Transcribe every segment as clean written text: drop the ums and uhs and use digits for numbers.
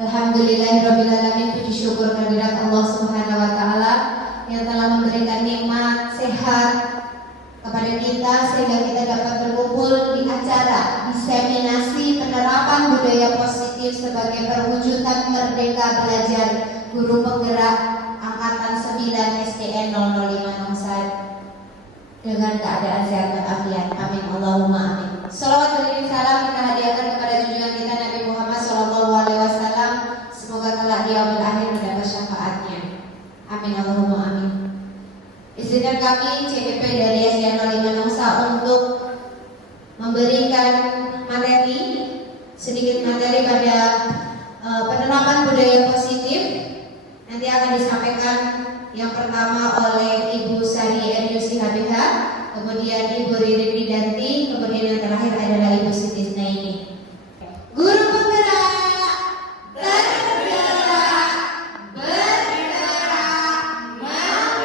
Alhamdulillahirrabbilalamin, puji syukur kehadirat Allah Subhanahu wa Ta'ala yang telah memberikan nikmat sehat kepada kita sehingga kita dapat berkumpul di acara diseminasi penerapan budaya positif sebagai perwujudan merdeka belajar guru penggerak angkatan 9 STN 00561 dengan keadaan sehat walafiat. Amin Allahumma amin. Shalawat dan salam kita hadiahkan kepada junjungan kita Nabi Muhammad SAW. Semoga kelak di yaumil akhir mendapat syafaatnya. Amin Allahumma amin. Izinkan kami CPP dari SDN 05 untuk memberikan sedikit materi pada penerapan budaya positif. Nanti akan disampaikan yang pertama oleh Ibu Sari Eriusi Habiha, kemudian Ibu Ririn Widanti, kemudian yang terakhir adalah Ibu Siti Snaini. Guru penggerak bergerak, menggerakkan.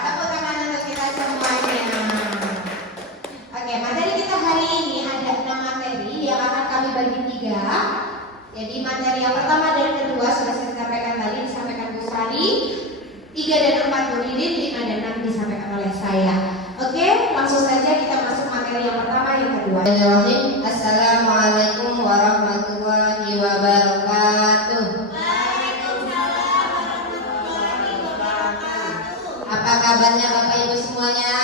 Tepuk tangan untuk kita semuanya. Oke, materi kita hari ini ada 6 materi yang akan kami bagi 3. Jadi materi yang pertama dan kedua sudah saya sampaikan tadi, disampaikan Bu Sari. 3 dan 4 Bu Ririn, 5 dan 6 disampaikan oleh saya. Oke, langsung saja kita masuk materi yang pertama, yang kedua. Assalamualaikum warahmatullahi wabarakatuh. Waalaikumsalam warahmatullahi wabarakatuh. Apa kabarnya Bapak Ibu semuanya?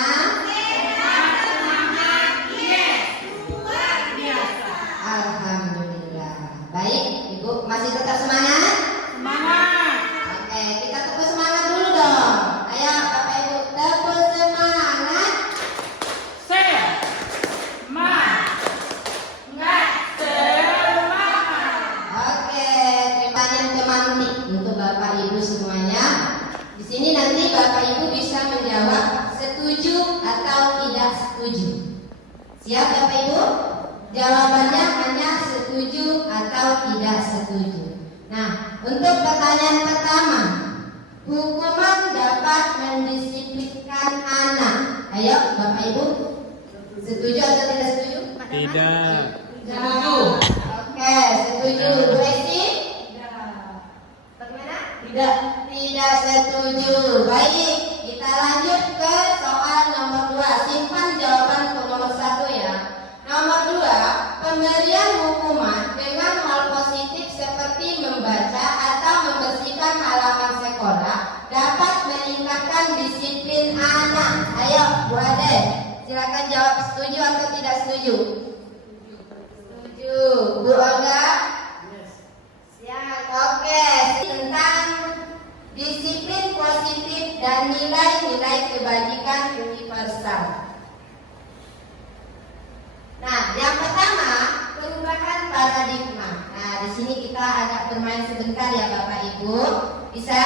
Sehat, semangat, yes, luar biasa. Alhamdulillah. Baik, Ibu masih tetap semangat? Semangat. Oke, kita tepuk semangat dulu dong. Ayo Bapak Ibu, tepuk semangat. Semangat. Oke, pertanyaan tematik untuk Bapak Ibu semuanya. Di sini nanti Bapak Ibu bisa menjawab setuju atau tidak setuju. Siap Bapak Ibu? Jawabannya hanya setuju atau tidak setuju. Nah, untuk pertanyaan pertama, hukuman dapat mendisiplinkan anak. Ayo Bapak Ibu, setuju atau tidak setuju? Tidak. Setuju. Oke, setuju. Bu Esti? Bagaimana? Tidak setuju. Baik, kita lanjut ke soal nomor 2. Simpan jawaban untuk nomor 1 ya. Nomor 2, pemberian hukuman dengan hal positif seperti membaca atau membersihkan halaman sekolah dapat meningkatkan disiplin anak. Ayo, Bu Ade, silakan jawab setuju atau tidak setuju. Setuju. Bu Olga? Siap. Oke, tentang disiplin positif dan nilai-nilai kebajikan universal. Nah, yang pertama, perubahan paradigma. Nah, di sini kita agak bermain sebentar ya Bapak Ibu. Bisa?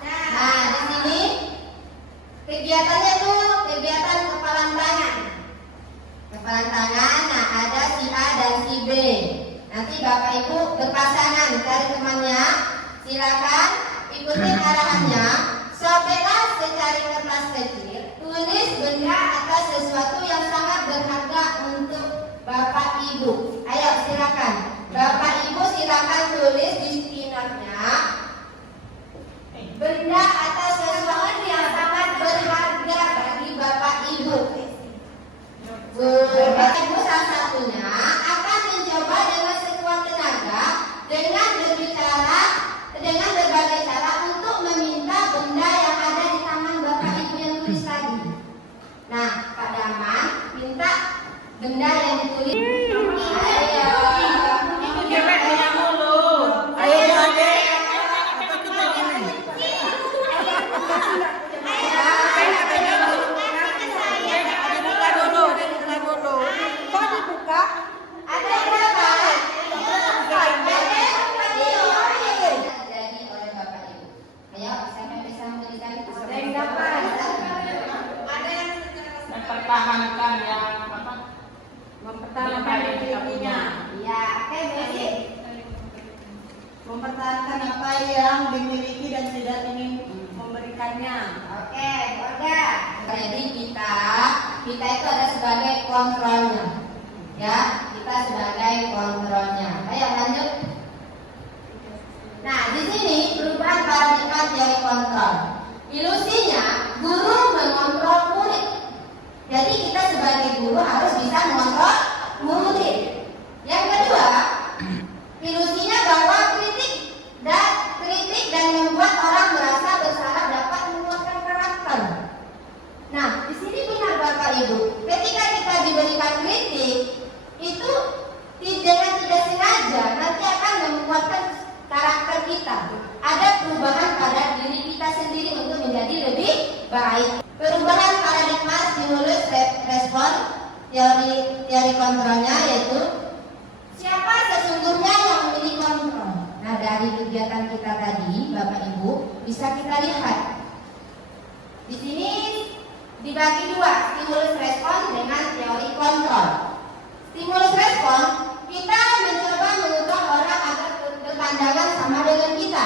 Nah, di sini kegiatannya tuh kegiatan kepalan tangan. Kepalan tangan, nah ada si A dan si B. Nanti Bapak Ibu berpasangan, cari temannya. Silakan ikutin arahannya. Sobeklah secari kertas kecil, tulis benda atau sesuatu yang sangat berharga untuk Bapak Ibu. Ayo silakan. Bapak Ibu silakan tulis di spinnernya benda atau sesuatu yang sangat berharga bagi Bapak Ibu. Bapak Ibu salah satunya akan mencoba dengan sekuat tenaga dengan berbagai cara untuk meminta benda yang ada di tangan Bapak Ibu yang tulis tadi. Nah, Pak Daman minta benda yang ditulis. Ayo. Itu cewek punya mulu. Ayo, Adek. Kok dibuka? Ada berapa? Mempertahankan yang apa? Mempertahankan dirinya. Ya, oke, Besi. Mempertahankan apa yang dimiliki dan tidak ingin memberikannya. Oke, Olga. Jadi kita itu ada sebagai kontrolnya. Ya, kita sebagai kontrolnya. Ayo lanjut. dengan teori kontrol. Ilusinya guru mengontrol murid. Jadi kita sebagai guru harus bisa mengontrol murid. Yang kedua, ilusinya bahwa kritik dan membuat orang merasa bersalah dapat menguatkan karakter. Nah, di sini benar Bapak Ibu, ketika kita diberikan kritik itu dengan tidak sengaja nanti akan menguatkan karakter kita. Ada perubahan pada diri kita sendiri untuk menjadi lebih baik. Perubahan paradigma stimulus respon teori kontrolnya yaitu siapa sesungguhnya yang memiliki kontrol. Nah, dari kegiatan kita tadi Bapak Ibu bisa kita lihat di sini dibagi dua, stimulus respon dengan teori kontrol. Stimulus respon, kita mencoba mengubah orang agar berpandangan sama dengan kita.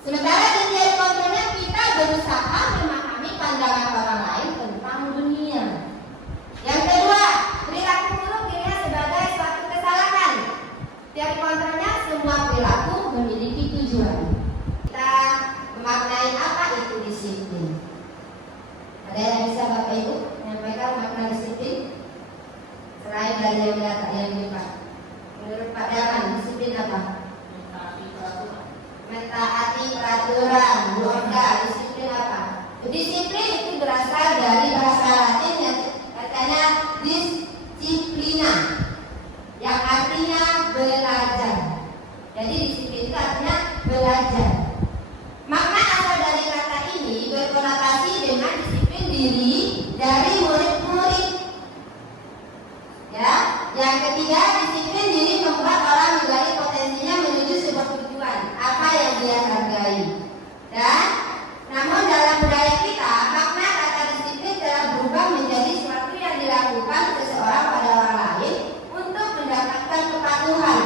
Sementara di teori kontrolnya kita berusaha memahami pandangan orang lain tentang dunia. Yang kedua, perilaku buruk dilihat sebagai suatu kesalahan. Teori kontrolnya semua perilaku memiliki tujuan. Kita memaknai apa itu disiplin. Ada yang bisa Bapak Ibu menyampaikan makna disiplin? Selain dari yang data yang lipat. Menurut Pak Daman, disiplin apa? Mentaati peraturan. Yoga, disiplin apa? Disiplin itu berasal dari bahasa Latin yang katanya disiplina, yang artinya belajar. Jadi disiplin itu artinya belajar. Makna asal dari kata ini berkonotasi dengan disiplin diri dari murid-murid. Ya, yang ketiga, disiplin diri membuat orang menggali potensinya menuju sebuah tujuan, apa yang dia hargai. Dan namun dalam budaya kita, makna kata disiplin telah berubah menjadi sesuatu yang dilakukan seseorang pada orang lain untuk mendapatkan kepatuhan.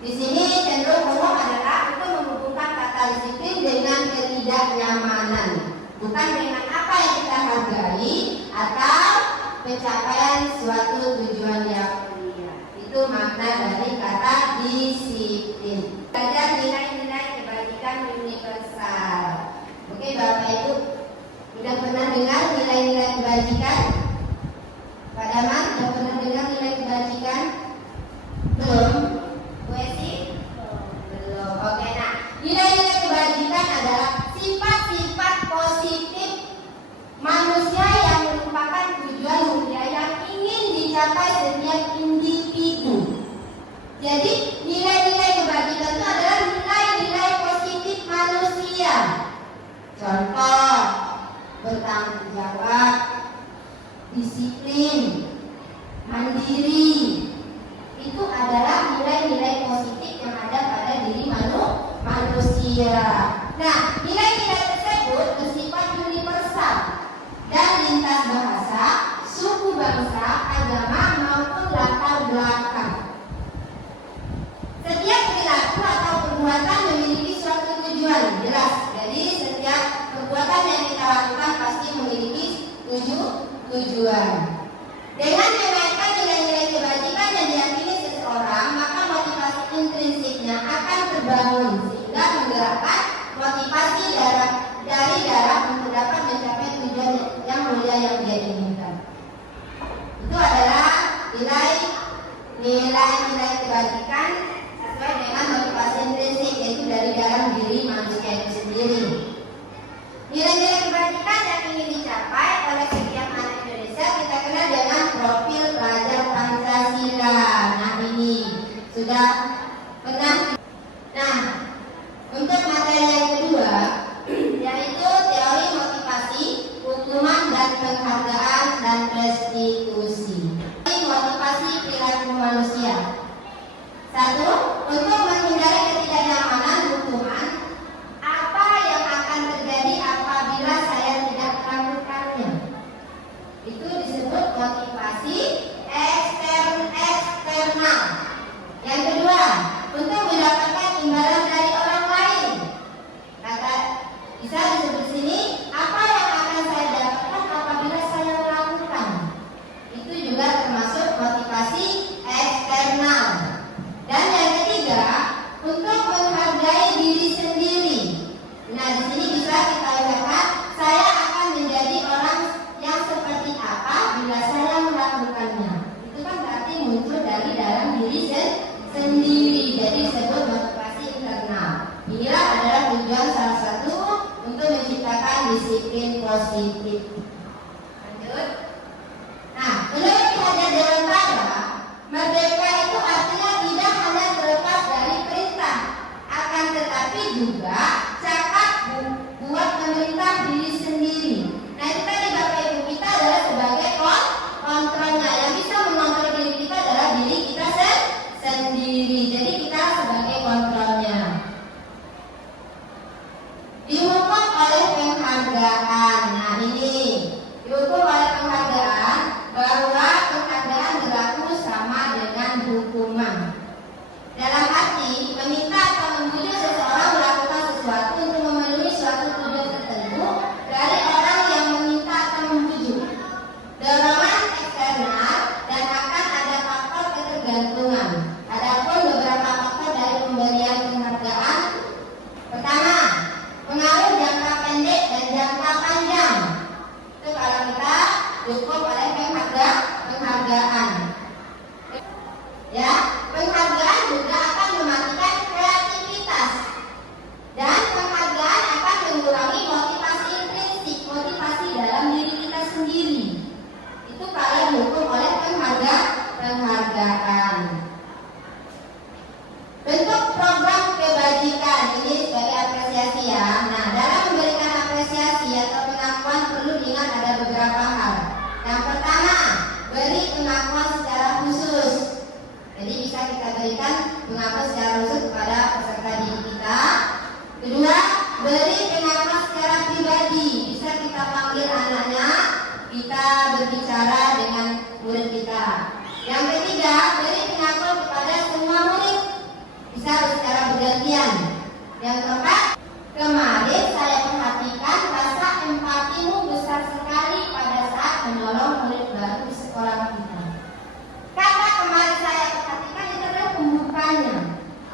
Di sini cenderung umum adalah untuk menghubungkan kata disiplin dengan ketidaknyamanan, bukan dengan apa yang kita hargai atau pencapaian suatu tujuan yang mulia. Itu makna dari kata disiplin. Belajar nilai-nilai kebajikan universal. Oke Bapak Ibu, sudah pernah dengar nilai-nilai kebajikan? Pak Daman, sudah pernah dengar nilai kebajikan? Belum? Bu Esi? Belum. Oke, nah nilai-nilai kebajikan adalah sifat-sifat positif manusia yang merupakan tujuan mulia yang ingin dicapai setiap individu. Jadi nilai-nilai kebajikan itu adalah nilai-nilai positif manusia. Contoh, bertanggung jawab, disiplin, mandiri. Itu adalah nilai-nilai positif yang ada pada diri manusia. Nah, nilai-nilai tersebut bersifat universal dan lintas bahasa, suku bangsa, agama maupun latar belakang. Setiap perilaku atau perbuatan memiliki suatu tujuan, jelas. Jadi setiap perbuatan yang kita lakukan pasti memiliki tujuan. Dengan mengaitkan nilai-nilai kebajikan yang diyakini seseorang, maka motivasi intrinsiknya akan terbangun sehingga menggerakkan motivasi dari dalam untuk dapat mencapai tujuan yang mulia yang dia inginkan. Itu adalah nilai-nilai kebajikan sesuai dengan motivasi intrinsik, yaitu dari dalam diri manusia itu sendiri. Nilai-nilai kebajikan yang ingin dicapai oleh setiap anak Indonesia kita kenal dengan profil pelajar Pancasila. Nah ini sudah pernah. Nah, untuk materi yang kedua yaitu teori motivasi, hukuman dan penghargaan dan restitusi. Motivasi perilaku manusia. Satu, untuk menghindari ketidaknyamanan hukuman, apa yang akan terjadi apabila saya tidak melakukannya? Itu disebut motivasi eksternal. Yang kedua, bisa kita berikan pengakuan secara khusus kepada peserta didik kita. Kedua, beri pengakuan secara pribadi. Bisa kita panggil anaknya, kita berbicara dengan murid kita. Yang ketiga, beri pengakuan kepada semua murid. Bisa secara bergantian. Yang keempat, kemarin saya perhatikan rasa empatimu besar sekali pada saat menolong murid baru di sekolah kita. Kata kemarin saya perhatikan itu adalah pembukanya.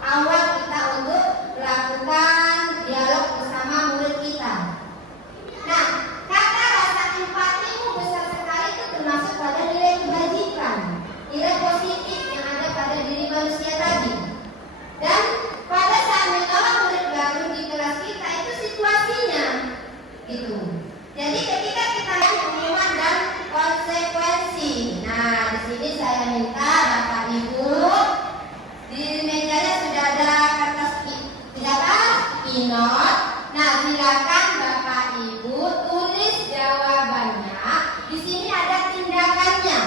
Awal kita untuk melakukan dialog bersama murid kita. Nah, kata rasa empatimu besar sekali itu termasuk pada nilai kebajikan, nilai positif yang ada pada diri manusia tadi. Dan pada saat menolong murid baru di kelas kita itu situasinya gitu. Jadi ketika kita lihat hukuman dan konsekuensi. Nah, di sini saya minta Bapak Ibu, di mejanya sudah ada kertas pinot. Nah, silakan Bapak Ibu tulis jawabannya. Di sini ada tindakannya.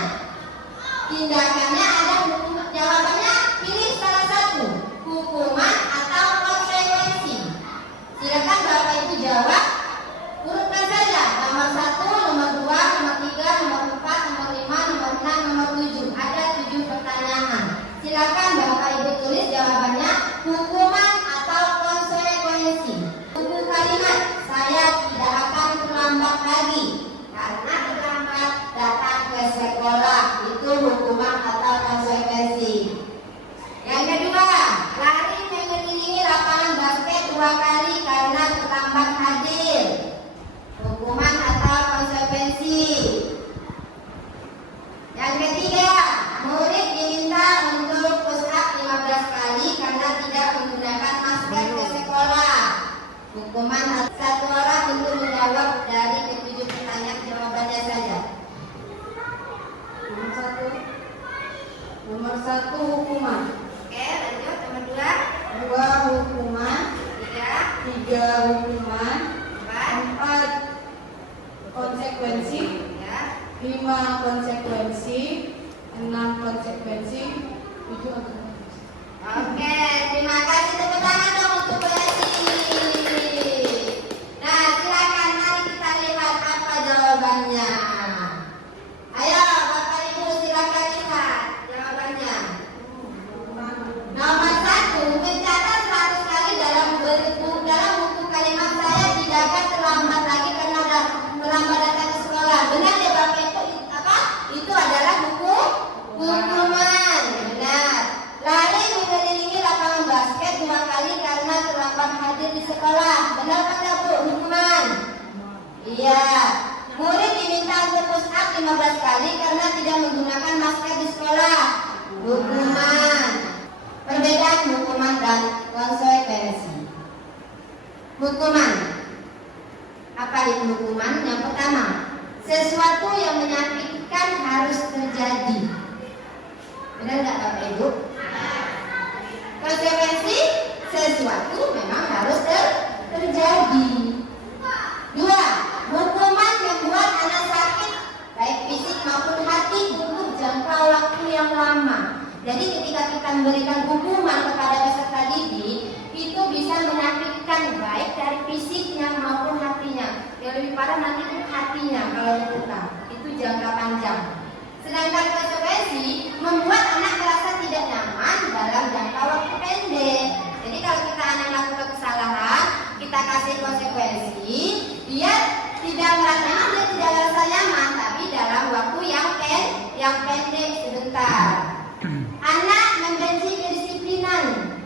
Tindakannya ada hukuman. Jawabannya pilih salah satu, hukuman atau konsekuensi. Silakan Bapak Ibu jawab. Urutkan saja nomor 1, nomor 2, nomor 3, nomor 4, nomor 5, nomor 6, nomor 7. Ada 7 pertanyaan. Silakan Bapak Ibu tulis jawabannya, hukuman atau konsekuensi. Buku kalimat, saya tidak akan terlambat lagi karena terlambat datang ke sekolah. Itu hukuman atau konsekuensi. Yang kedua, lari mengelilingi lapangan basket 2 kali karena terlambat hadir. Hukuman atau konsekuensi. Yang ketiga, murid diminta untuk push up 15 kali karena tidak menggunakan masker ke sekolah. Hukuman atau satu orang untuk menjawab dari ketujuh pertanyaan, jawabannya saja. Nomor satu hukuman. Oke, lanjut. Nomor 2, 2 hukuman. 3 hukuman. 4 konsekuensi. 5 konsekuensi. 6 konsekuensi. 7 konsekuensi. Oke, terima kasih. Tepuk tangan dong untuk Besi. Nah, silakan mari kita lihat apa jawabannya. Ayo, Bapak Ibu silakan lihat jawabannya. Nomor 1, mencatat 100 kali dalam buku kalimat saya tidak akan terlambat lagi karena terlambat datang ke sekolah. Benar ya Bapak Ibu? Apa? Itu adalah hukuman. Benar. Lari mengelilingi lapangan basket 2 kali karena terlambat hadir di sekolah. Benar kata Bu? Hukuman. Iya. Murid diminta untuk push up 15 kali karena tidak menggunakan masker di sekolah. Hukuman. Perbedaan hukuman dan konsekuensi. Hukuman. Apa itu hukuman? Yang pertama, sesuatu yang menyakitkan harus terjadi. Benar nggak Bapak Ibu? Konsekuensi, sesuatu memang harus terjadi. 2, hukuman membuat anak sakit baik fisik maupun hati untuk jangka waktu yang lama. Jadi ketika kita memberikan hukuman kepada peserta didik, itu bisa menyakitkan baik dari fisiknya maupun hatinya. Yang lebih parah nanti itu hatinya kalau diputar. Itu jangka panjang. Sedangkan konsekuensi membuat anak merasa tidak nyaman dalam jangka waktu pendek. Jadi kalau kita anak melakukan kesalahan, kita kasih konsekuensi, dia tidak merasa nyaman, dia tidak merasa nyaman, tapi dalam waktu yang pendek sebentar. Anak membenci kedisiplinan.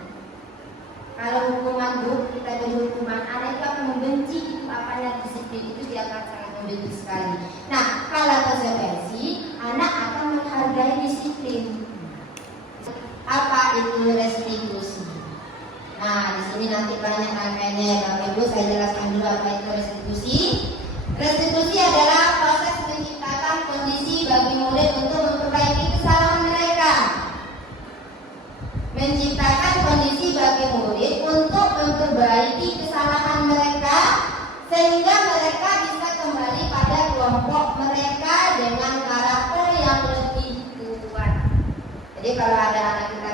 Kalau hukuman Bu, kita beri hukuman, anak itu akan membenci itu apanya disiplin, itu dia akan sangat membenci sekali. Nah, kalau konsekuensi, anak akan menghargai disiplin. Apa itu restitusi? Nah, di sini nanti banyak rangkaiannya Bapak Ibu, saya jelaskan dulu apa itu restitusi. Restitusi adalah proses menciptakan kondisi bagi murid untuk memperbaiki kesalahan mereka. Menciptakan kondisi bagi murid untuk memperbaiki kesalahan mereka sehingga mereka bisa kembali pada kelompok mereka dengan karakter yang lebih kuat. Jadi kalau ada anak kita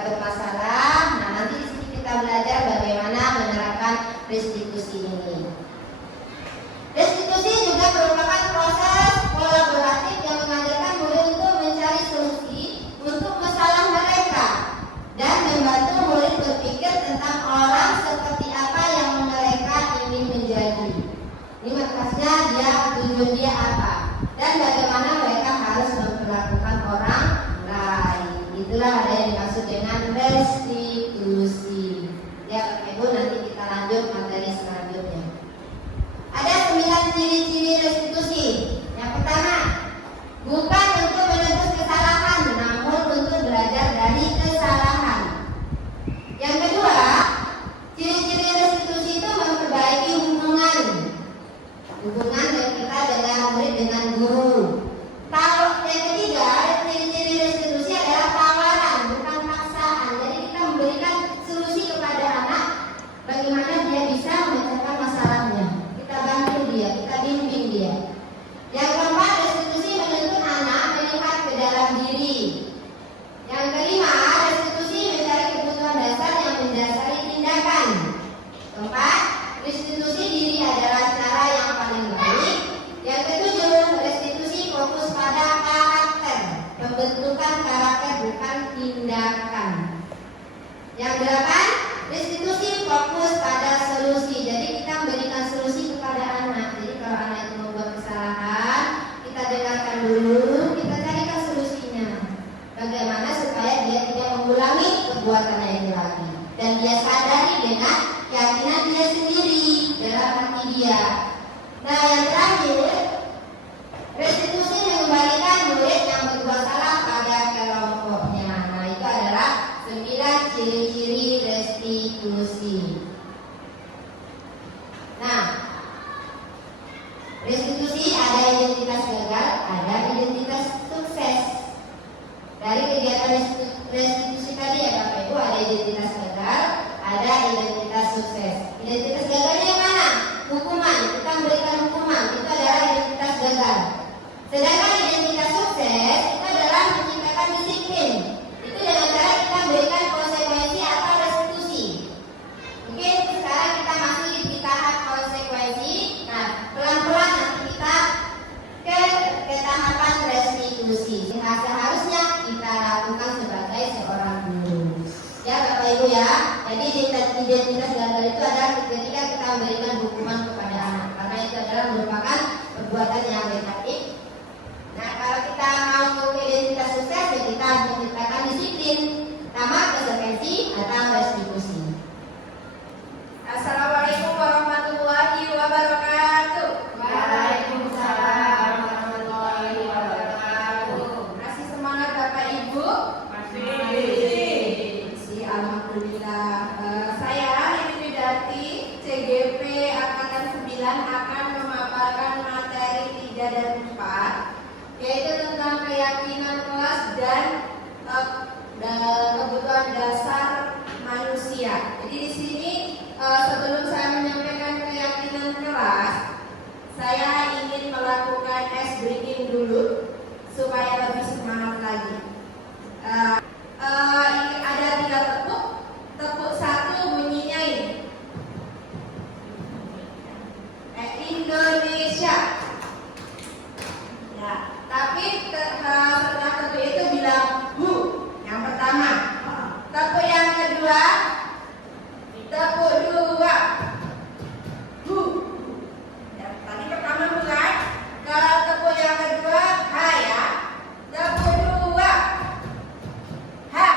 tujuan dia apa, dan bagaimana mereka harus memperlakukan orang lain. Itulah ada yang dimaksud dengan restitusi. Ya, Bapak Ibu, nanti kita lanjut materi selanjutnya. Ada 9 ciri-ciri restitusi. Yang pertama, bukan untuk menebus kesalahan, namun untuk belajar dari kesalahan. Yang kedua, ciri-ciri restitusi itu memperbaiki hubungan kita dengan murid dengan guru. Yang ketiga, ciri-ciri restitusi adalah tawaran, bukan paksaan. Jadi kita memberikan solusi kepada anak bagaimana dia bisa memecahkan masalahnya. Kita bantu dia, kita bimbing dia. Yang keempat, restitusi menuntut anak melihat ke dalam diri. Yang kelima, restitusi mencari kebutuhan dasar yang mendasari tindakan. Keempat, restitusi diri adalah cara yang paling baik. Yang ketujuh, restitusi fokus pada karakter, pembentukan karakter bukan tindakan. Yang delapan, restitusi fokus pada solusi. Jadi kita memberikan solusi kepada anak. Jadi kalau anak itu membuat kesalahan, kita dengarkan dulu, kita carikan solusinya. Bagaimana supaya dia tidak mengulangi perbuatannya itu lagi, dan dia sadari dengan keyakinan dia sendiri dalam hati dia. Nah, yang terakhir, restitusi mengembalikan murid yang berbuat salah pada kelompoknya. Nah, itu adalah 9 ciri-ciri restitusi. Nah, restitusi ada identitas gagal, ada identitas sukses. Dari kegiatan restitusi tadi ya Bapak Ibu, ada identitas gagal, ada identitas sukses. Identitas gagalnya yang mana? Hukuman, kita memberikan hukuman, itu adalah identitas gagal. Sedangkan identitas sukses itu adalah menciptakan disiplin. Itu dengan cara kita memberikan konsekuensi atau restitusi. Mungkin sekarang kita masih di tahap konsekuensi. Nah, pelan-pelan nanti kita ke tahapan restitusi. Seharusnya kita lakukan sebagai seorang guru. Ya Bapak Ibu ya. Jadi identitas gagal itu adalah ketika kita memberikan hukuman kepada anak, karena itu adalah merupakan perbuatan yang negatif. Nah, kalau kita mau identitas sukses, ya kita harus menciptakan disiplin, pertama konsekuensi atau restitusi. Assalamualaikum warahmatullahi wabarakatuh. Waalaikumsalam warahmatullahi wabarakatuh. Masih semangat Bapak Ibu? Masih. Alhamdulillah. Saya Ibu Dati CGP Angkatan 9 akan memaparkan materi 3 dan 4, yaitu tentang keyakinan kelas dan kebutuhan dasar manusia. Jadi di sini sebelum saya menyampaikan keyakinan kelas, saya ingin melakukan ice breaking dulu supaya lebih semangat lagi. Ada 3 tepuk. Tepuk 1 bunyinya ini. Indonesia. Ya, tapi setelah tepuk itu bilang bu. Yang pertama. Tepuk yang kedua. Tepuk 2. Bu. Ya, tadi pertama bukan. Kalau tepuk yang kedua ha ya. Tepuk 2. Ha.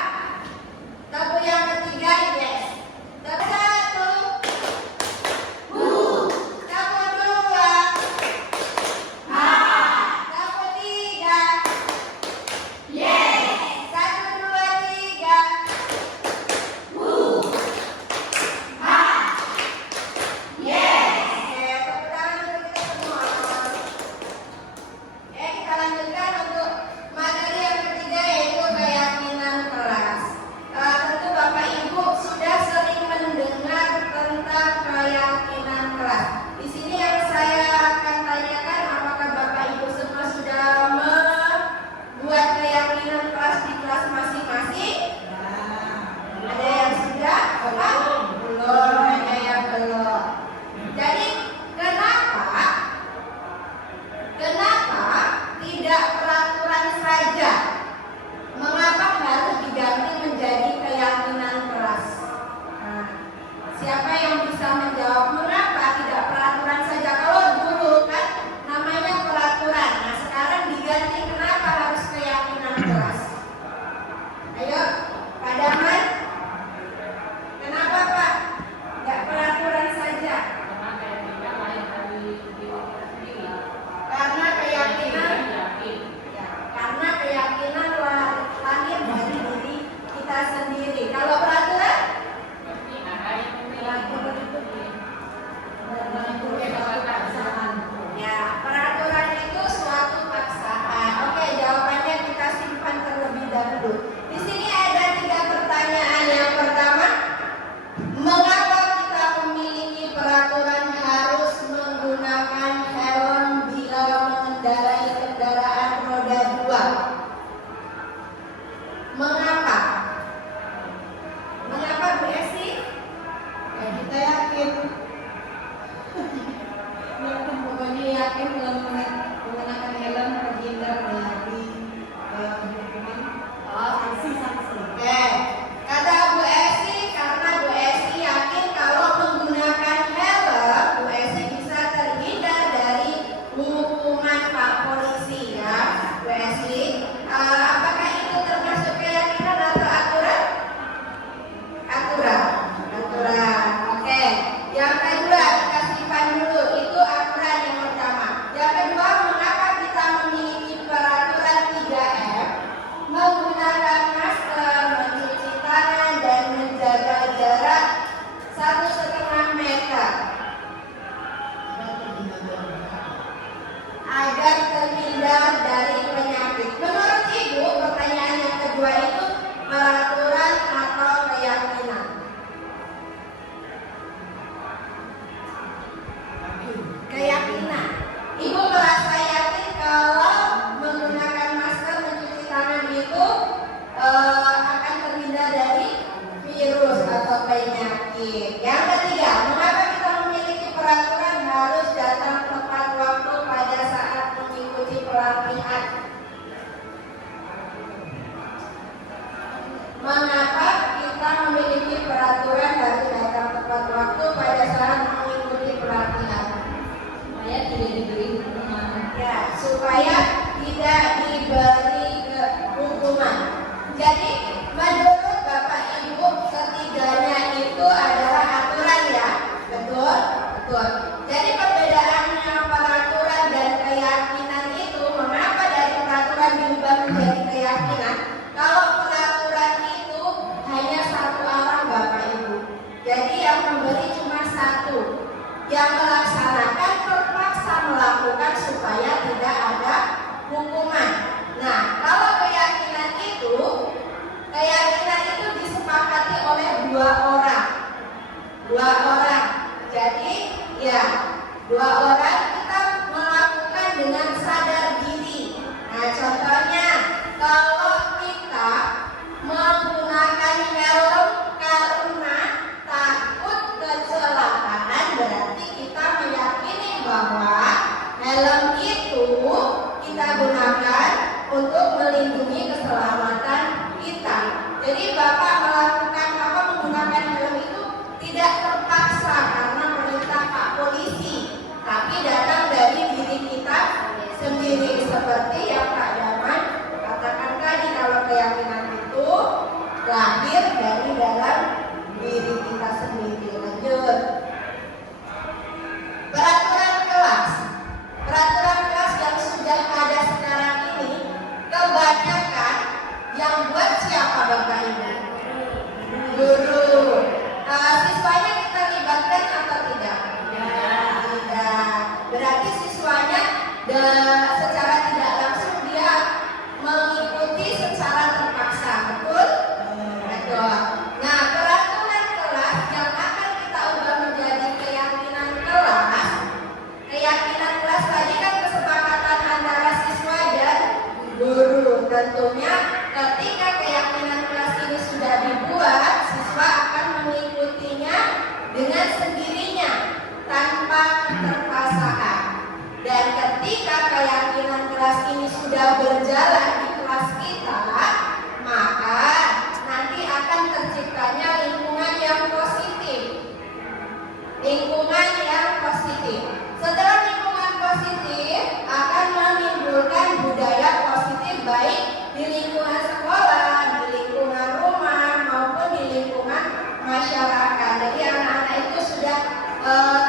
yang melaksanakan terpaksa melakukan supaya tidak ada hukuman. Nah, kalau keyakinan itu disepakati oleh dua orang. Jadi ya, dua orang kita melakukan dengan sadar diri. Nah, contohnya kalau kita menggunakan helm karena takut kecelakaan, berarti kita meyakini bahwa helm itu kita gunakan untuk melindungi keselamatan kita. Jadi Bapak menggunakan helm itu tidak terpaksa karena perintah Pak Polisi, tapi datang dari diri kita sendiri, seperti yang Pak Daman katakan tadi, kalau keyakinan itu lahir dari dalam diri kita sendiri. Lanjut. Peraturan kelas yang sudah ada sekarang ini kebanyakan yang buat siapa Bapak Ibu? Guru. Siswanya kita libatkan atau tidak? Tidak. Berarti siswanya secara tidak langsung dia mengikuti secara terpaksa, betul? Betul. Nah, peraturan kelas yang akan kita ubah menjadi keyakinan kelas. Keyakinan kelas tadi kan kesepakatan antara siswa dan guru. Tentunya ketika keyakinan kelas ini sudah dibuat, siswa akan mengikutinya dengan sendirinya tanpa keterpaksaan. Dan ketika keyakinan kelas ini sudah berjalan di kelas kita, maka nanti akan terciptanya lingkungan yang positif. Setelah lingkungan positif akan menimbulkan budaya positif, baik di lingkungan sekolah, di lingkungan rumah, maupun di lingkungan masyarakat. Jadi anak-anak itu sudah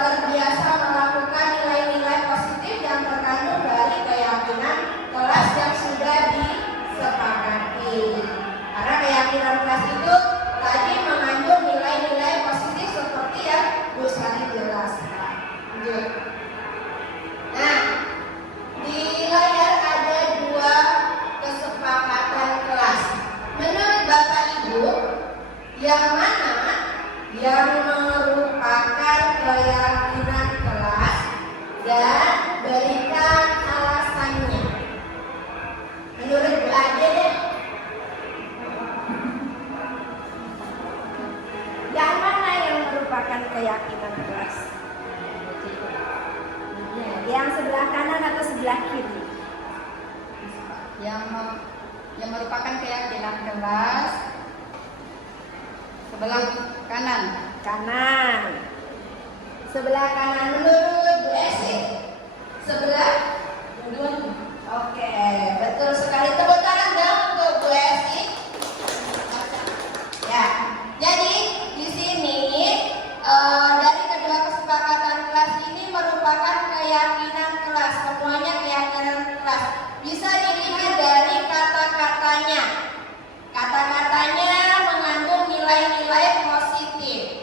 terbiasa melakukan nilai-nilai positif yang terkandung dari keyakinan kelas yang sudah disepakati. Karena keyakinan kelas itu tadi mengandung nilai-nilai positif seperti yang Bu Sari jelaskan. Lanjut. Nah, di layar ada dua kesepakatan kelas. Menurut Bapak Ibu, yang mana yang merupakan keyakinan kelas, dan berikan alasannya? Menurut Bu Ade deh. Yang mana yang merupakan keyakinan kelas? Yang sebelah kanan atau sebelah kiri? Yang merupakan keyakinan kelas sebelah kanan. Kanan. Sebelah kanan menurut Bu Esi. Sebelah Oke, betul sekali. Tepuk tangan dong untuk Bu Esi. Ya, jadi di sini dari kedua kesepakatan kelas ini merupakan keyakinan kelas. Semuanya keyakinan kelas. Bisa dilihat dari kata-katanya. Kata-katanya mengandung nilai-nilai positif.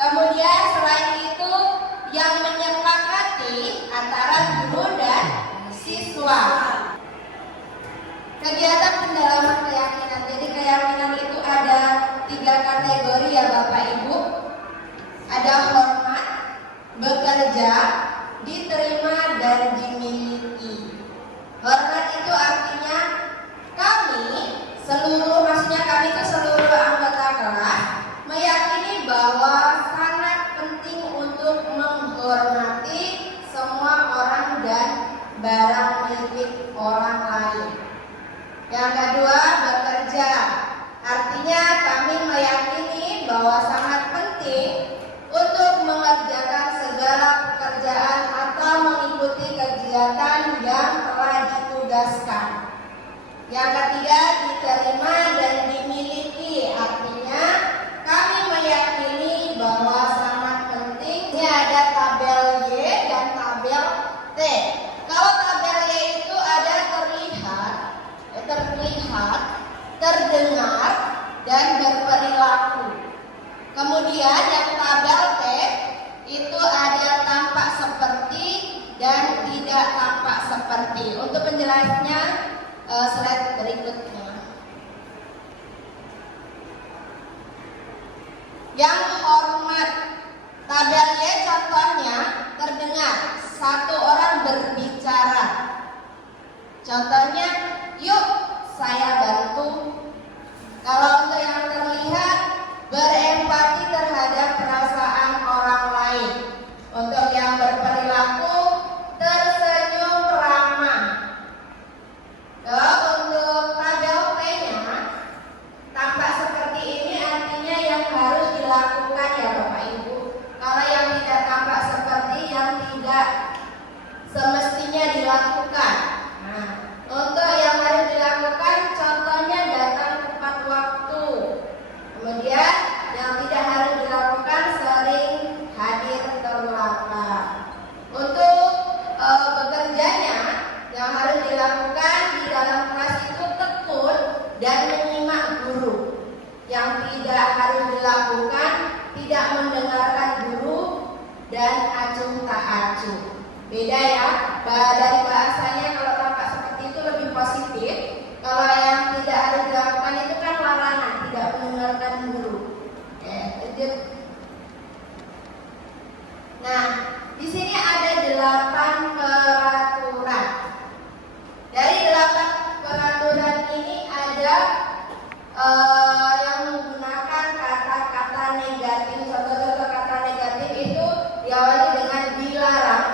Kemudian selain itu yang menyepakati antara guru dan siswa. Kegiatan pendalaman keyakinan. Jadi keyakinan itu ada 3 kategori ya Bapak Ibu. Ada hormat, bekerja, diterima, dan dimiliki. Hormat itu artinya kami itu seluruh anggota kelas meyakini bahwa sangat penting untuk menghormati semua orang dan barang milik orang lain. Yang kedua, bekerja. Artinya kami meyakini bahwa sangat penting untuk mengerjakan segala pekerjaan atau mengikuti kegiatan yang telah ditugaskan. Yang ketiga, diterima dan dimiliki. Artinya kami meyakini bahwa sangat penting. Ini ada tabel Y dan tabel T. Kalau tabel Y itu ada terlihat, terdengar, dan berperilaku. Kemudian yang tabel T itu ada yang hormat. Tabel Y contohnya terdengar satu orang berbicara. Contohnya, yuk saya bantu. Kalau untuk yang terlihat, berempati terhadap perasaan orang lain. Untuk yang berperilaku, tersenyum ramah. Kalau untuk tabel P-nya, tampak seperti ini artinya yang harus dilakukan ya Bapak Ibu. Kalau yang tidak tampak seperti yang tidak semestinya dilakukan. Nah, untuk yang harus dilakukan, contohnya datang tepat waktu. Kemudian yang tidak harus dilakukan, sering hadir terlambat. Untuk bekerjanya, yang harus dilakukan di dalam kelas itu tekun dan menyimak guru. Yang tidak harus dilakukan, tidak mendengarkan guru dan acuh tak acuh. Beda ya, dari bahasanya kalau tampak seperti itu lebih positif. Kalau yang tidak harus dilakukan itu kan larangan, tidak mendengarkan guru. Lanjut. Nah, di sini ada 8 peraturan. Dari 8 peraturan ini ada yang menggunakan kata-kata negatif. Contoh-contoh kata negatif itu diawali dengan dilarang,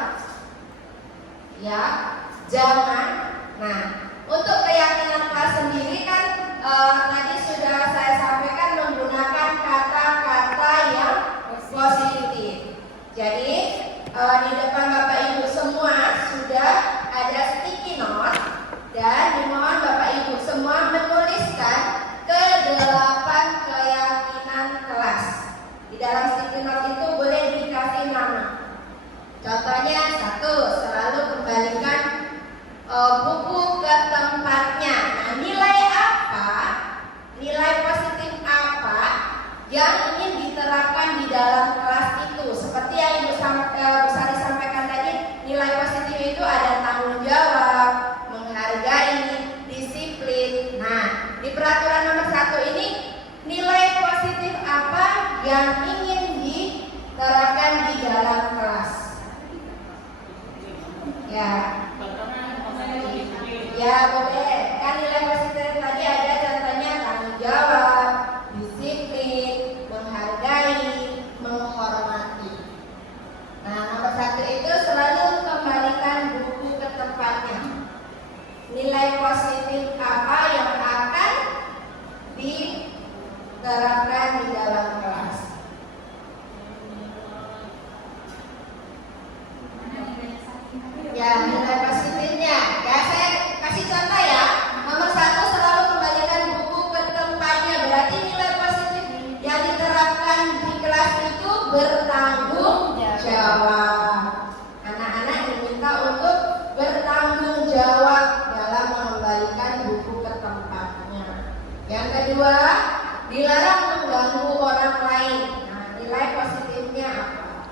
ya, jangan. Nah, untuk keyakinan kelas sendiri kan tadi sudah saya sampaikan menggunakan kata-kata yang positif. Jadi di depan Bapak Ibu semua sudah ada sticky note dan dimohon Bapak Ibu semua menuliskan ke-8 keyakinan kelas. Di dalam sticky note itu boleh dikasih nama. Contohnya 1, selalu kembalikan buku ke tempatnya. Nah, nilai apa, nilai positif apa yang ingin diterapkan di dalam kelas itu? Seperti yang Ibu Sari sampaikan tadi, nilai positif itu ada tanggung jawab, menghargai, disiplin. Nah, di peraturan nomor 1 ini, nilai positif apa yang ingin diterapkan di dalam kelas? Ya boleh. Kan nilai positif tadi ada contohnya tanggung jawab, disiplin, menghargai, menghormati. Nah, nomor 1 itu selalu kembalikan buku ke tempatnya. Nilai positif apa yang akan diterapkan di dalam kelas? Ya, nilai positifnya. Ya, saya kasih contoh ya. Nomor 1, selalu kembalikan buku ke tempatnya. Berarti nilai positif yang diterapkan di kelas itu bertanggung jawab. Anak-anak diminta untuk bertanggung jawab dalam mengembalikan buku ke tempatnya. Yang kedua, dilarang mengganggu orang lain. Nah, nilai positifnya apa?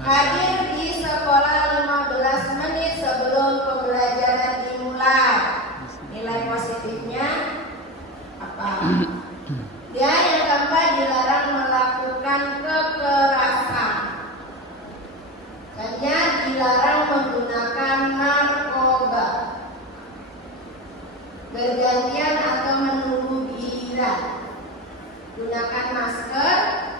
Hadir di sekolah 15 menit sebelum pembelajaran dimulai. Nilai positifnya apa? Dan yang keempat, dilarang melakukan kekerasan. Hanya dilarang menggunakan narkoba, bergantian atau menunggu giliran, gunakan masker,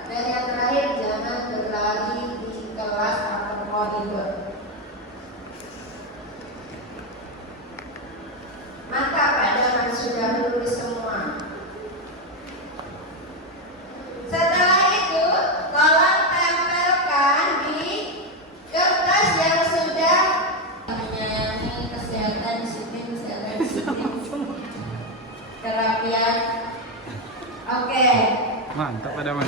dan yang terakhir jangan berlari di kelas atau koridor. Maka Pak Daman sudah menulis semua. Setelah itu, tolong tempelkan di kertas yang sudah menyayangi kesehatan disiplin, kerapian. Oke. Mantap Pak Daman.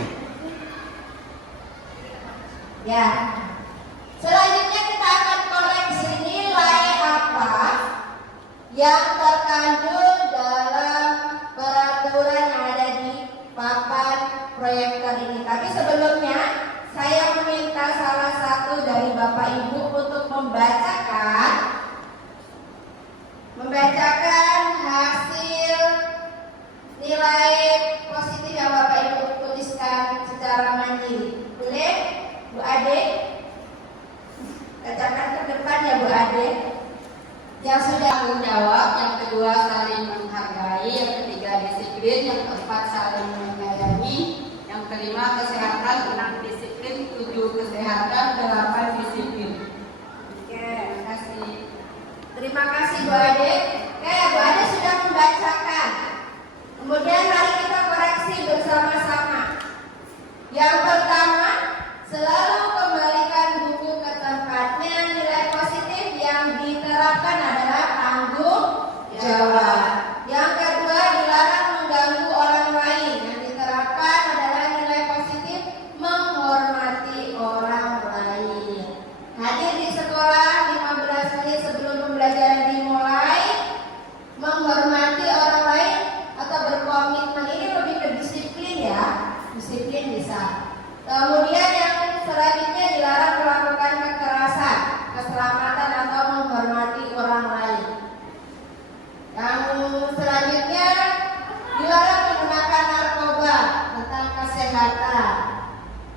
Ya. Selanjutnya kita akan koreksi nilai apa yang terkandung dalam peraturan yang ada di papan proyektor ini. Tapi sebelumnya saya meminta salah satu dari Bapak Ibu untuk membacakan hasil nilai positif yang Bapak Ibu tuliskan secara secara mandiri. Boleh, Bu Ade? Katakan ke depan ya Bu Ade. Yang sudah tanggung jawab, yang kedua saling menghargai, yang ketiga disiplin, yang keempat saling menyayangi, yang kelima kesehatan, 6 disiplin, 7 kesehatan, 8 disiplin. Oke. Terima kasih. Terima kasih Bu Ade. Bu Ade sudah membacakan. Kemudian mari kita koreksi bersama-sama. Yang pertama, selalu kembalikan buku ke tempatnya. Nilai positif yang diterapkan adalah tanggung jawab. Yang kedua, dilarang mengganggu orang lain. Yang diterapkan adalah nilai positif menghormati orang lain. Hadir di sekolah 15 menit sebelum pembelajaran dimulai, menghormati orang lain atau berkomitmen, ini lebih ke disiplin ya, disiplin bisa. Kemudian yang selanjutnya dilarang melakukan kekerasan, keselamatan atau menghormati orang lain. Yang selanjutnya dilarang menggunakan narkoba, tentang kesehatan.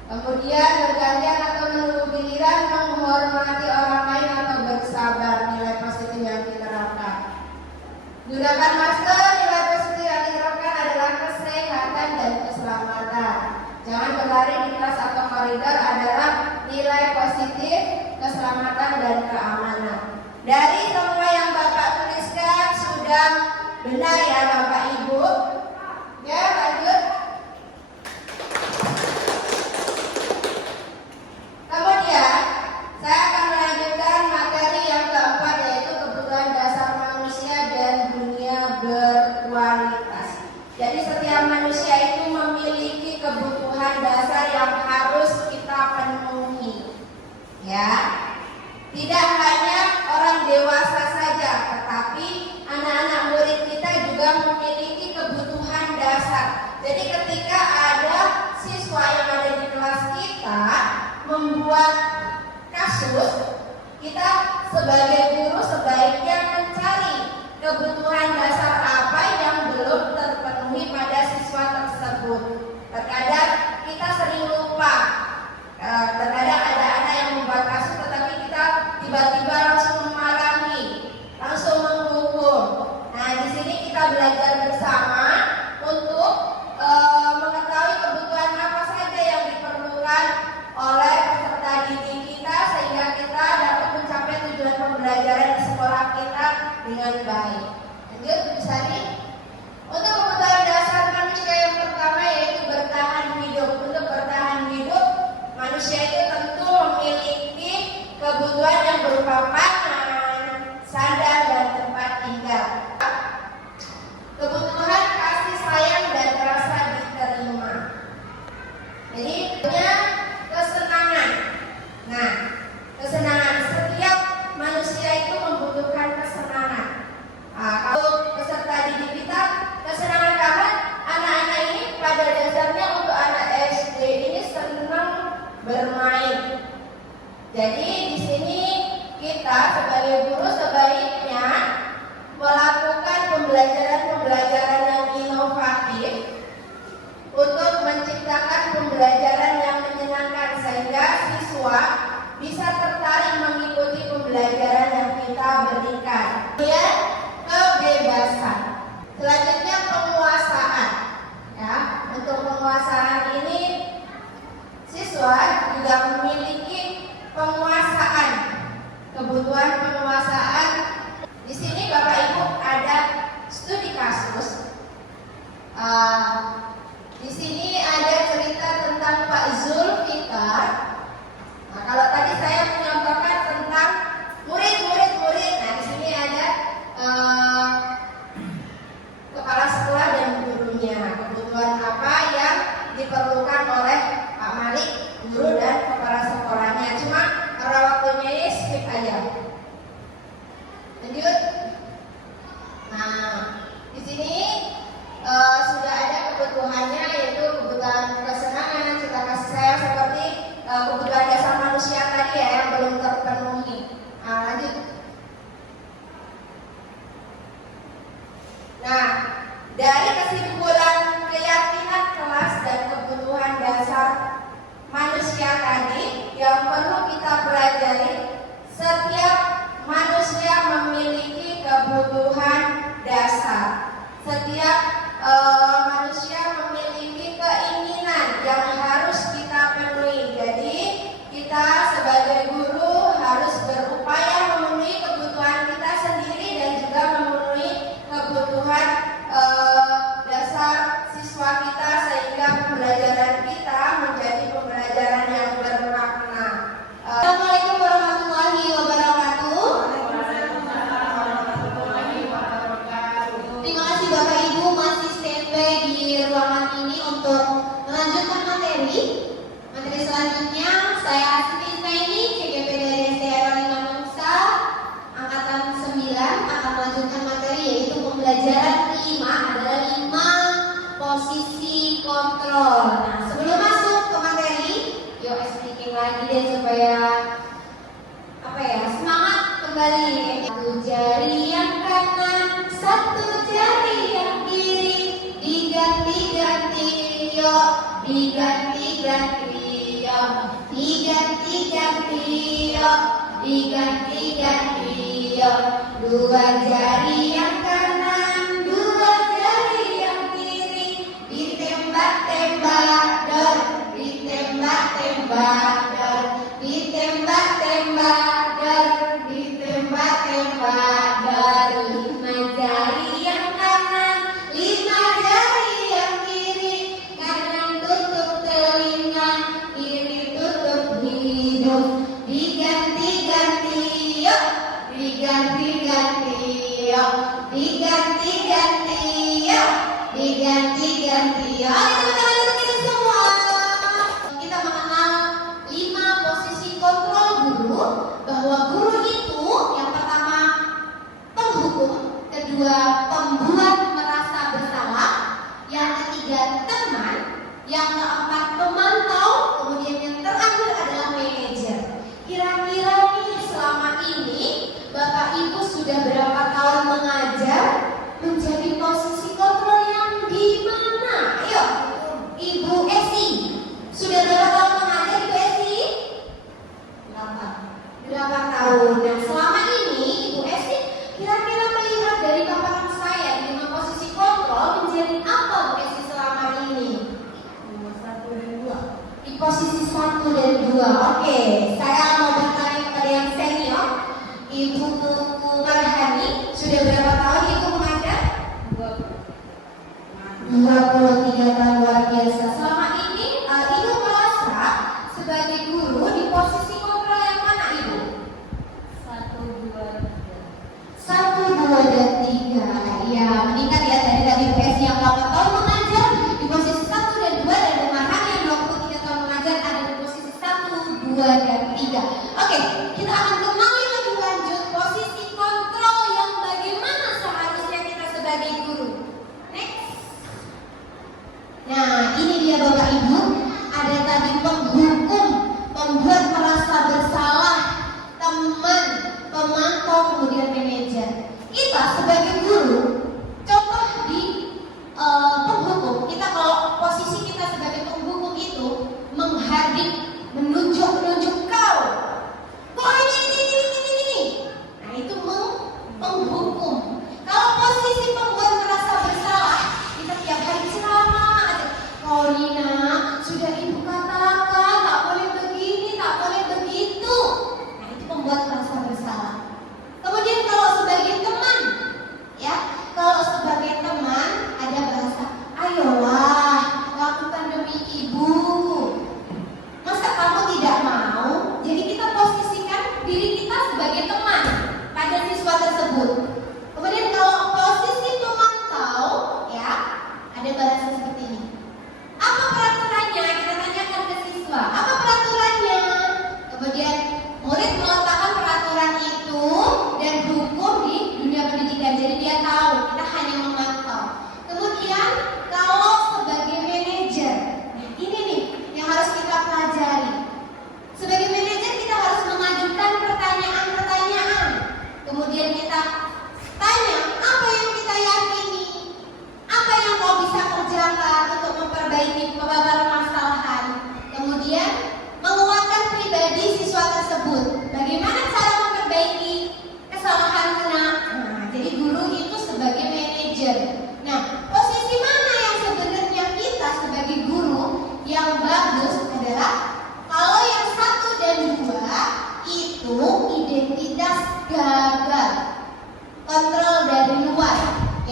Kemudian bergantian atau menunggu giliran, menghormati orang lain atau bersabar, nilai positif yang diterapkan. Gunakan masker, nilai positif yang diterapkan adalah kesehatan dan keselamatan. Jangan berlari di kelas atau koridor adalah nilai positif, keselamatan dan keamanan. Dari semua yang Bapak tuliskan sudah benar ya Bapak Ibu? Ya, lanjut. Kemudian saya akan melanjutkan materi yang keempat, yaitu kebutuhan dasar manusia dan dunia berkualitas. Jadi setiap manusia itu memiliki kebutuhan dasar yang harus kita penuhi. Ya. Tidak hanya orang dewasa saja, tetapi anak-anak murid kita juga memiliki kebutuhan dasar. Jadi ketika ada siswa yang ada di kelas kita membuat kasus, kita sebagai guru sebaiknya mencari kebutuhan dasar apa yang belum terpenuhi pada siswa tersebut. Terkadang kita sering lupa, terkadang ada anak yang membuat kasus tetapi kita tiba-tiba langsung memarahi, langsung menghukum. Nah, di sini kita belajar bersama untuk mengetahui kebutuhan apa saja yang diperlukan oleh peserta didik kita sehingga kita dapat mencapai tujuan pembelajaran di sekolah kita dengan baik. Lanjut, bisa nih. Untuk kebutuhan dasar manusia yang pertama yaitu bertahan hidup. Untuk bertahan hidup, manusia itu tentu memiliki kebutuhan yang berupa pangan, sandang, dan tempat tinggal. Kebutuhan kasih sayang dan rasa diterima. Jadi punya kesenangan. Nah, kesenangan, setiap manusia itu membutuhkan kesenangan. Kalau peserta didik kita, kesenangan karena anak-anak ini pada dasarnya untuk anak SD ini senang bermain. Jadi di sini kita sebagai guru sebaiknya melakukan pembelajaran yang inovatif untuk menciptakan pembelajaran yang menyenangkan sehingga siswa bisa tertarik mengikuti pembelajaran yang kita berikan. Kemudian kebebasan. Selanjutnya penguasaan. Ya, untuk penguasaan ini siswa juga memiliki penguasaan, kebutuhan penguasaan. Di sini Bapak Ibu ada studi kasus setiap manusia memiliki keinginan yang harus kita penuhi. Jadi kita sebagai guru harus berupaya memenuhi kebutuhan kita sendiri dan juga memenuhi kebutuhan dasar siswa kita sehingga pembelajaran kita menjadi pembelajaran yang bermakna. Assalamualaikum warahmatullahi wabarakatuh. Terima kasih Bapak Ibu masih standby di ruangan ini untuk melanjutkan materi. Materi selanjutnya saya Asmi Ismaili, CGP dari SDA 5 Nusa Angkatan 9 akan melanjutkan materi yaitu pembelajaran 5 adalah 5 posisi kontrol. Nah, sebelum masuk ke materi, yuk speaking lagi deh supaya semangat kembali. Satu jari yang kanan, satu jari yang kiri, diganti-ganti yuk, diganti-ganti yuk, diganti-ganti yuk, diganti-ganti yuk. Dua jari yang kanan, dua jari yang kiri, ditembak-tembak dor, ditembak-tembak dor, ditembak-tembak dor, ditembak-tembak dor. Lima jari yang kanan, lima jari yang kiri, kanan tutup telinga, kiri tutup hidung, diganti-ganti yuk, diganti-ganti yuk, diganti-ganti yuk, diganti-ganti yuk. Oke, teman-teman duduk kita semua. Kita mengenal 5 posisi kontrol guru, bahwa guru itu yang pertama penghukum, kedua pembuat merasa bersalah, yang ketiga teman, yang keempat pemantau, kemudian yang terakhir adalah manajer. Kira-kira nih selama ini Bapak Ibu sudah berapa tahun mengajar menjadi posisi kontrol yang di mana? Ayo, Ibu Esi, sudah berapa tahun mengajar Ibu Esi? Berapa tahun? Nah, selama ini Ibu Esi kira-kira melihat dari paparan saya di 5 posisi kontrol menjadi apa Bu Esi selama ini? Nomor 1 dan 2. Di posisi 1 dan 2. Oke, saya mau bertanya kepada yang senior. Ibu Marhani, sudah berapa tahun Ibu mengajar? 23 tahun, luar biasa. Selama ini Ibu merasa sebagai guru di posisi kontrol yang mana Ibu? 1, 2, dan 3. Ya, meningkat ya dari tadi PS yang 8 tahun mengajar di posisi 1 dan 2, dan Bu Marhani yang 23 tahun mengajar ada di posisi 1, 2, dan 3. Oke, kita akan kembali lebih lanjut posisi kontrol yang bagaimana seharusnya kita sebagai guru. Next.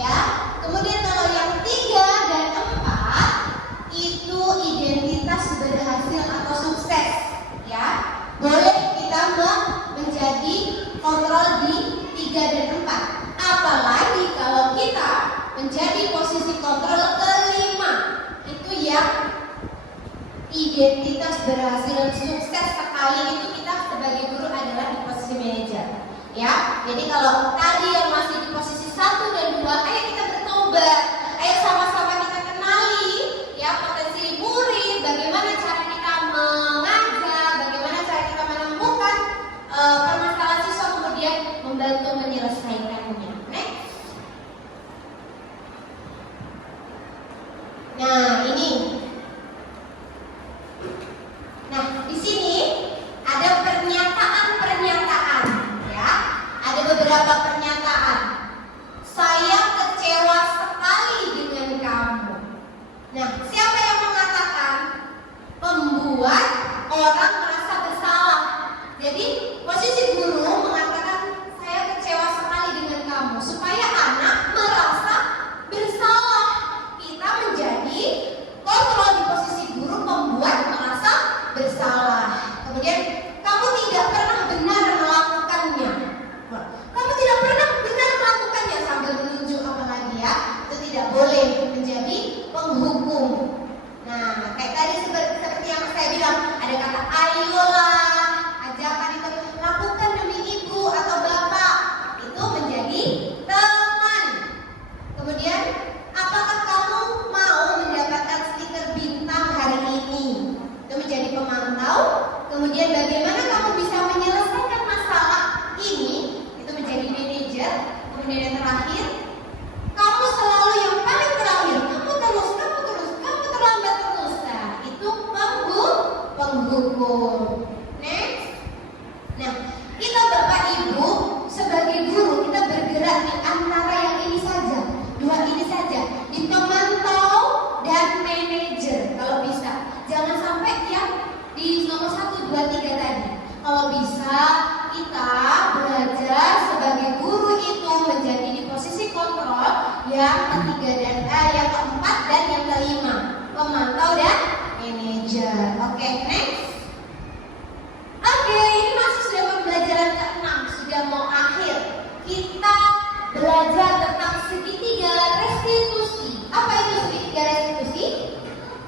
ya. Kemudian kalau yang 3 dan 4 itu identitas berhasil atau sukses, ya. Boleh kita menjadi kontrol di 3 dan 4. Apalagi kalau kita menjadi posisi kontrol kelima, itu yang identitas berhasil dan sukses sekali, itu kita sebagai guru adalah di posisi manajer, ya. Jadi kalau tadi yang masih di posisi 1 dan 2, ayo kita bertobat, ayo sama-sama kita kenali ya potensi murid, bagaimana cara kita mengajar, bagaimana cara kita menemukan permasalahan siswa, kemudian membantu menyelesaikannya. Next. Nah, ini. Nah, di sini ada pernyataan-pernyataan, ya. Ada beberapa pernyataan. Saya kecewa sekali dengan kamu. Nah, siapa yang mengatakan? Membuat orang merasa bersalah. Jadi, posisi guru mengatakan saya kecewa sekali dengan kamu supaya anak merasa bersalah. Kita menjadi kontrol di posisi guru membuat merasa bersalah. Kemudian kamu tidak pernah benar melakukannya. Kamu tidak pernah benar melakukannya sambil menunjuk apalagi, ya. Itu tidak boleh menjadi penghukum. Nah, kayak tadi seperti yang saya bilang, ada kata ayolah, ajakan itu lakukan demi ibu atau bapak, itu menjadi teman. Kemudian, apakah kamu mau mendapatkan stiker bintang hari ini? Itu menjadi pemantau. Kemudian bagaimana kamu bisa menyelesaikan masalah ini? Itu menjadi manajer. Kemudian yang terakhir, kamu selalu yang paling terakhir. Kamu terlambat terus. Nah, itu penghukum. Next. Nah, kita Bapak Ibu sebagai guru, kita bergerak di antara yang ini saja, 2 ini saja, di pemantau dan manajer kalau bisa. Jangan sampai yang di nomor 1, 2, 3 tadi. Kalau bisa kita belajar sebagai guru itu menjadi di posisi kontrol yang ketiga dan yang keempat dan yang kelima, pemantau dan manajer. Oke, next. Oke, ini masuk sudah pembelajaran ke-6, sudah mau akhir. Kita belajar tentang segitiga restitusi. Apa itu segitiga restitusi?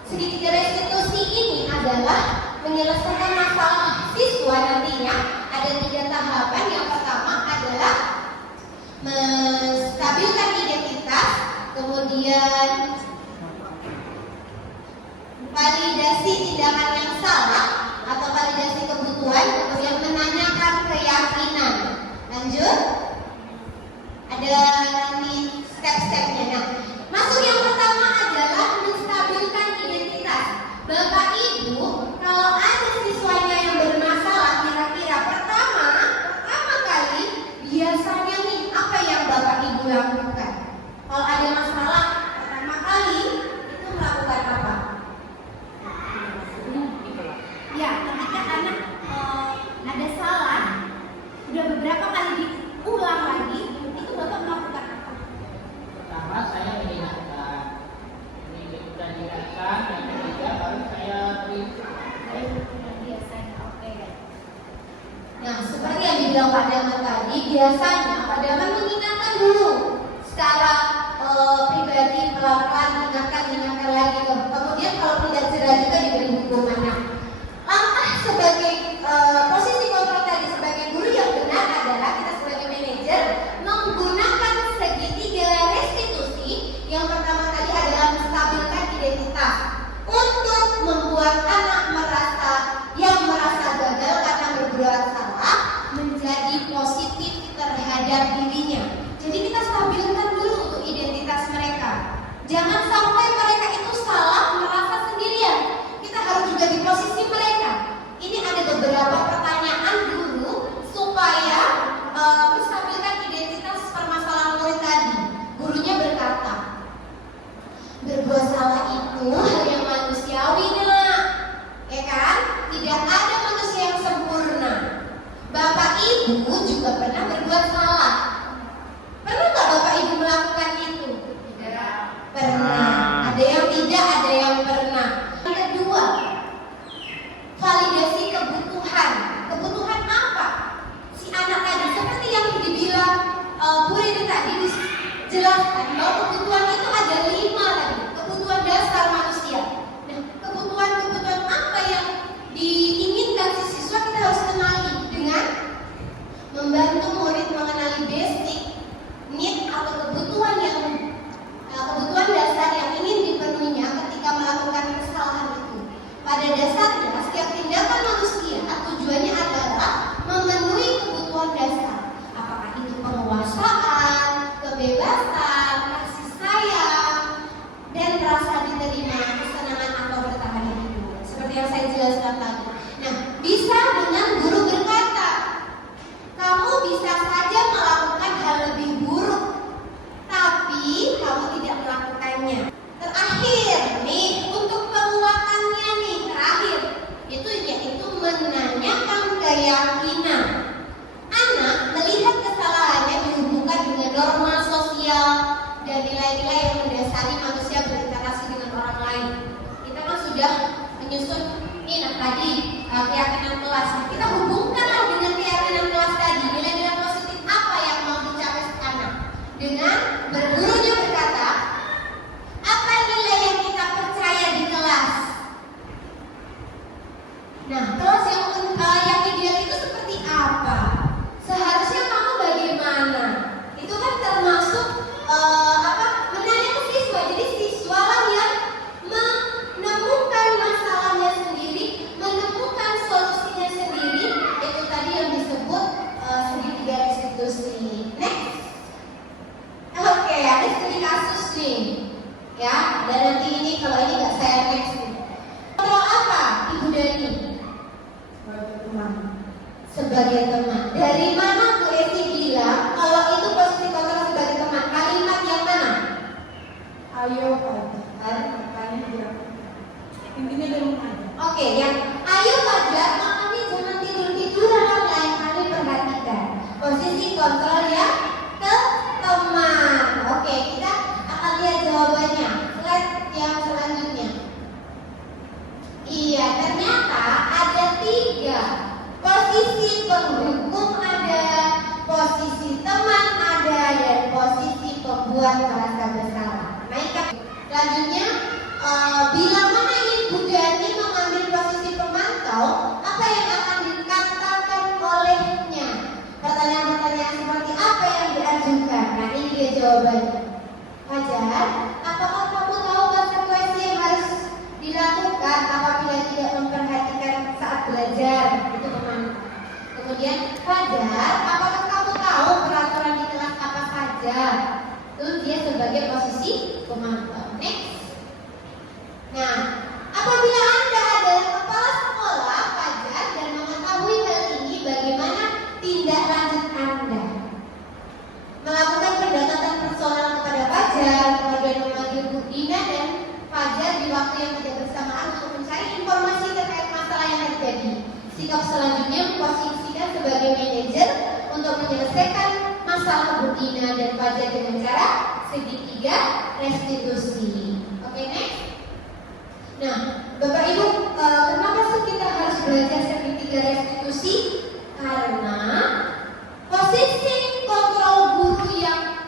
Segitiga restitusi ini adalah menyelesaikan masalah siswa nantinya. Ada 3 tahapan. Yang pertama adalah menstabilkan identitas, kemudian validasi tindakan yang salah atau validasi kebutuhan, kemudian menanyakan keyakinan. Lanjut. Ada nanti step-stepnya. Nah, masuk yang pertama adalah menstabilkan identitas. Bapak Ibu, kalau ada siswanya yang bermasalah, kira-kira pertama kali biasanya nih apa yang Bapak Ibu lakukan? Kalau ada masalah pertama kali itu melakukan apa? Ya, ketika anak ada salah, sudah beberapa kali diulang lagi, itu Bapak melakukan apa? Pertama saya mengingatkan, ini sudah diingatkan, yang ketiga baru saya perintah. Biasanya, oke. Nah, seperti yang dibilang Pak Daman tadi, biasanya Pak Daman mengingatkan dulu secara pribadi, pelan-pelan, ingatkan lagi. Kemudian kalau tidak cerah juga diberi hukumannya. Langkah sebagai posisi kontrol tadi sebagai guru yang benar adalah kita sebagai manajer menggunakan segitiga restitusi. Yang pertama kali adalah menstabilkan identitas untuk membuat anak yang merasa gagal karena berbuat salah menjadi positif terhadap dirinya. Jadi kita stabilkan dulu untuk identitas mereka. Jangan sampai mereka itu salah merasa sendirian. Kita harus juga di posisi mereka. Ini ada beberapa pertanyaan guru supaya menstabilkan identitas permasalahan murid tadi. Gurunya berkata, berbuat salah itu hal yang manusiawi, nak. Ya kan? Tidak ada manusia yang sempurna. Bapak Ibu juga pernah berbuat salah. Pernah nggak Bapak Ibu melakukan itu? yang saya jelaskan tadi. Nah, bisa dengan guru berkata, kamu bisa saja melakukan hal lebih buruk, tapi kamu tidak melakukannya. Terakhir nih, untuk penguatannya nih, terakhir itu yaitu menanyakan keyakinan. Anak melihat kesalahannya dihubungkan dengan norma sosial dan nilai-nilai yang mendasari manusia berinteraksi dengan orang lain. Kita kan sudah menyusun tadi keyakinan kelas. Kita hubungkanlah dengan keyakinan kelas tadi, nilai-nilai positif apa yang mau dicapai anak. Dengan bergurunya berkata, apa nilai yang kita percaya di kelas? Nah, kelas yang ideal itu seperti apa? Seharusnya kamu bagaimana? Itu kan termasuk menanya ke siswa. Jadi siswa lah yang menemukan masalahnya sendiri, menemukan solusinya sendiri. Itu tadi yang disebut segitiga restitusi. Next. Oke, ada studi kasus nih. Ya, dan nanti ini kalau ini nggak saya next nih. Kontrol apa, Ibu Dani? Sebagai teman. Dari mana Bu Esi bilang kalau itu posisi kontrol sebagai teman? Kalimat yang mana? Ayo Fajar, makanya dilakukan. Intinya di rumah aja. Oke, yang ayo Fajar, makanya jangan tidur-tiduran, lain kali perhatikan posisi kontrol yang ke teman. Oke, kita akan lihat jawabannya. Slide yang selanjutnya. Iya, ternyata ada 3. Posisi penghukum ada, posisi teman ada, dan posisi pembuat merasa bersalah. Naikkan. Selanjutnya, bila mana Ibu Dani mengambil posisi pemantau, apa yang akan dikatakan olehnya? Pertanyaan-pertanyaan seperti apa yang diajukan? Nah, ini dia jawabannya. Fajar, apakah kamu tahu konsekuensi yang harus dilakukan apabila tidak memperhatikan saat belajar? Itu pemantau. Kemudian, Fajar, apakah kamu tahu peraturan di kelas apa saja? Itu dia sebagai posisi pemantau. Next. Nah, apabila Anda adalah kepala sekolah, Fajar, dan mengetahui hal ini, bagaimana tindak lanjut Anda? Melakukan pendekatan personal kepada Fajar, kemudian memanggil Bu Dina dan Fajar di waktu yang tidak bersamaan untuk mencari informasi terkait masalah yang terjadi. Sikap selanjutnya memposisikan sebagai manajer untuk menyelesaikan masalah Bu Dina dan Fajar dengan cara segitiga restitusi. Oke, next. Nah, Bapak Ibu, kenapa sih kita harus belajar segitiga restitusi? Karena posisi kontrol guru yang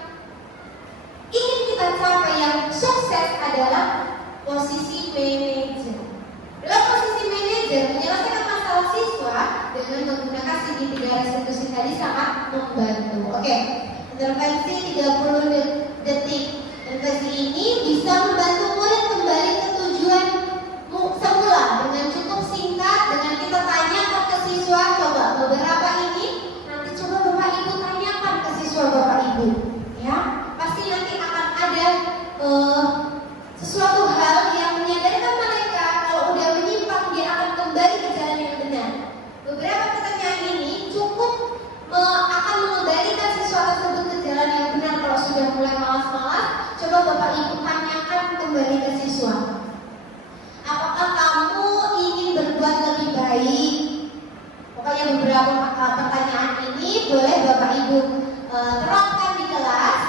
ingin kita capai yang sukses adalah posisi manajer. Dalam posisi manajer, menyelesaikan masalah siswa dengan menggunakan segitiga restitusi tadi sangat membantu. Oke, intervensi 30 detik. Intervensi ini bisa membantu murid kembali ke tujuan semula dengan cukup singkat, dengan kita tanyakan ke siswa. Coba beberapa ini nanti coba Bapak Ibu tanyakan ke siswa Bapak Ibu, ya pasti nanti akan ada sesuatu hal yang menyadarkan mereka kalau udah menyimpang dia akan kembali ke jalan yang benar. Beberapa pertanyaan ini cukup akan mengembalikan siswa tersebut ke jalan yang benar. Kalau sudah mulai malas-malas, coba Bapak Ibu tanyakan kembali ke siswa. Apakah kamu ingin berbuat lebih baik? Pokoknya beberapa pertanyaan ini boleh Bapak Ibu terapkan di kelas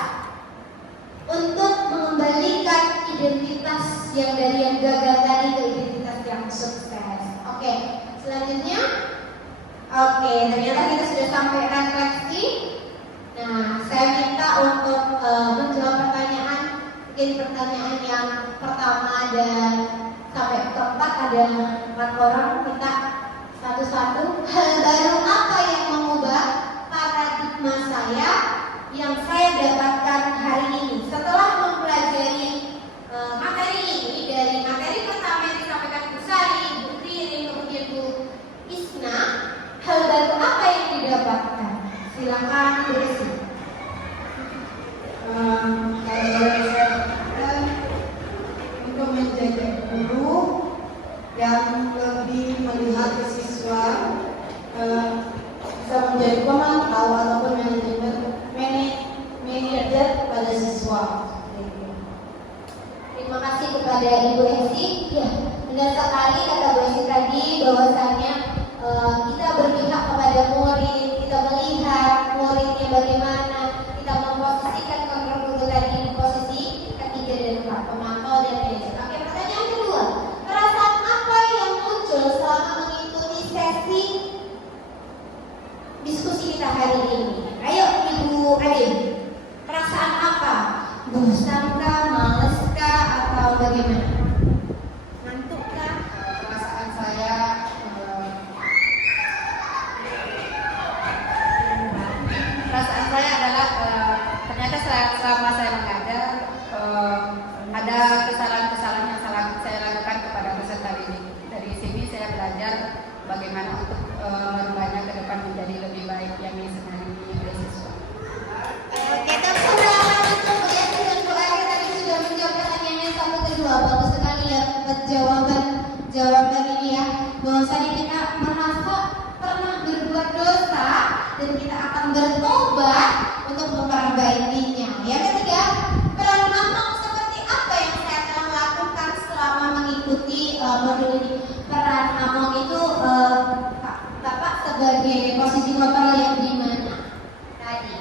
untuk mengembalikan identitas yang dari yang gagal tadi ke identitas yang sukses. Oke, selanjutnya. Oke, ternyata kita sudah sampai refleksi. Nah, saya minta untuk menjawab pertanyaan. Mungkin pertanyaan yang pertama dan sampai keempat ada 4 orang. Minta satu-satu. Hal baru apa yang mengubah paradigma saya yang saya dapatkan hari ini setelah mempelajari materi ini, dari materi pertama yang disampaikan Bu Sari, Bu Ririn, kemudian Bu Isna. Hal baru apa yang didapatkan? Silakan Bu Esi. Kalau boleh saya katakan, untuk menjadi guru yang lebih melihat ke siswa bisa menjadi pemantau ataupun manajer pada siswa. Terima kasih kepada Ibu Esi. Ya, benar sekali kata Bu Esi tadi bahwasanya kita berpihak kepada murid, kita melihat muridnya bagaimana, kita memposisikan kontrol guru tadi di posisi ketiga dan keempat, pemantau dan manajer. Oke, pertanyaan kedua, perasaan apa yang muncul selama mengikuti sesi diskusi kita hari ini? Ayo Ibu Adin, perasaan apa? Bosan kah, males kah, atau bagaimana? Ngantuk kah? Perasaan saya adalah ternyata selama saya mengajar ada kesalahan-kesalahan yang saya lakukan kepada peserta didik. Dari sini saya belajar bagaimana untuk merubahnya ke depan menjadi lebih baik yang disenangi oleh siswa. Oke, terserah untuk Bu Esi dan Bu Ari tadi sudah menjawab pertanyaan yang satu kedua. Bagus sekali ya jawaban ini ya. Bahwasanya kita merasa pernah berbuat dosa dan kita akan bertobat untuk memperbaikinya. Yang ketiga, peran Among seperti apa yang saya telah lakukan selama mengikuti modul ini. Peran Among itu Bapak sebagai posisi kontrol yang di mana tadi?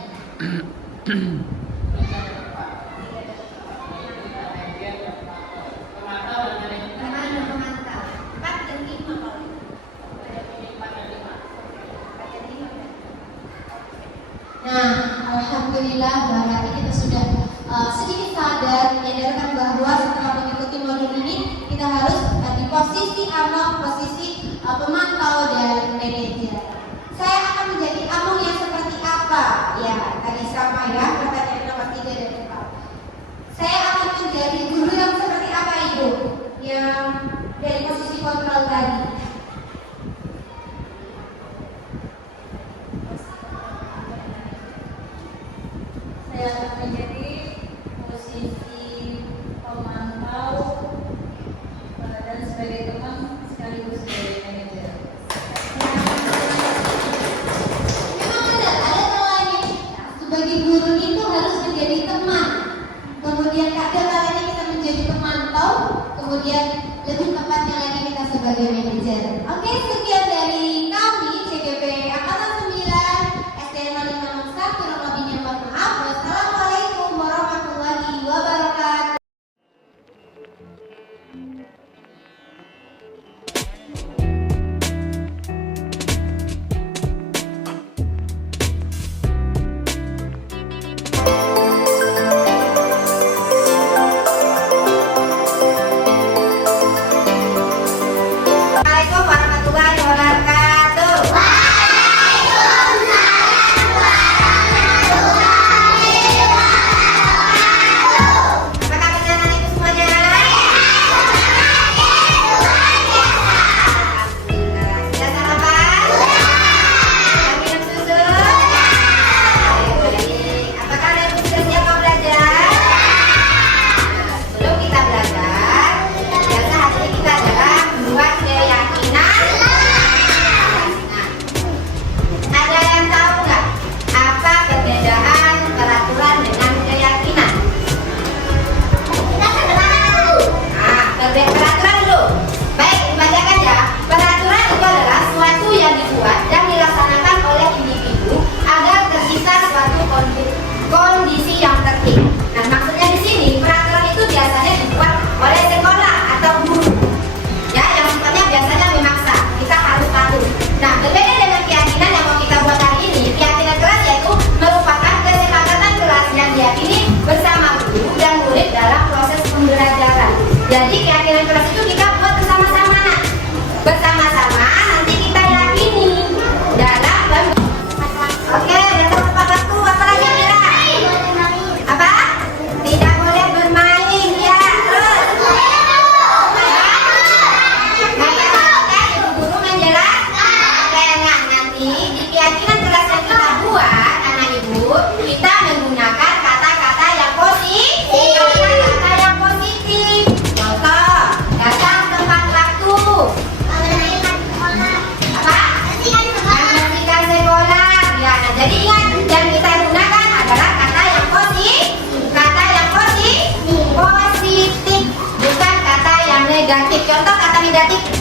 Nah, alhamdulillah berarti kita sudah sedikit sadar menyadarkan bahwa setelah mengikuti modul ini kita harus di posisi Among, posisi pemantau dan manajer. Saya akan menjadi Among yang seperti apa? Ya, tadi sama ya pertanyaan nomor 3 dan 4. Saya akan menjadi guru yang seperti apa Ibu? Yang dari posisi kontrol tadi. Saya akan menjadi posisi pemantau dan sebagai teman sekaligus sebagai manajer.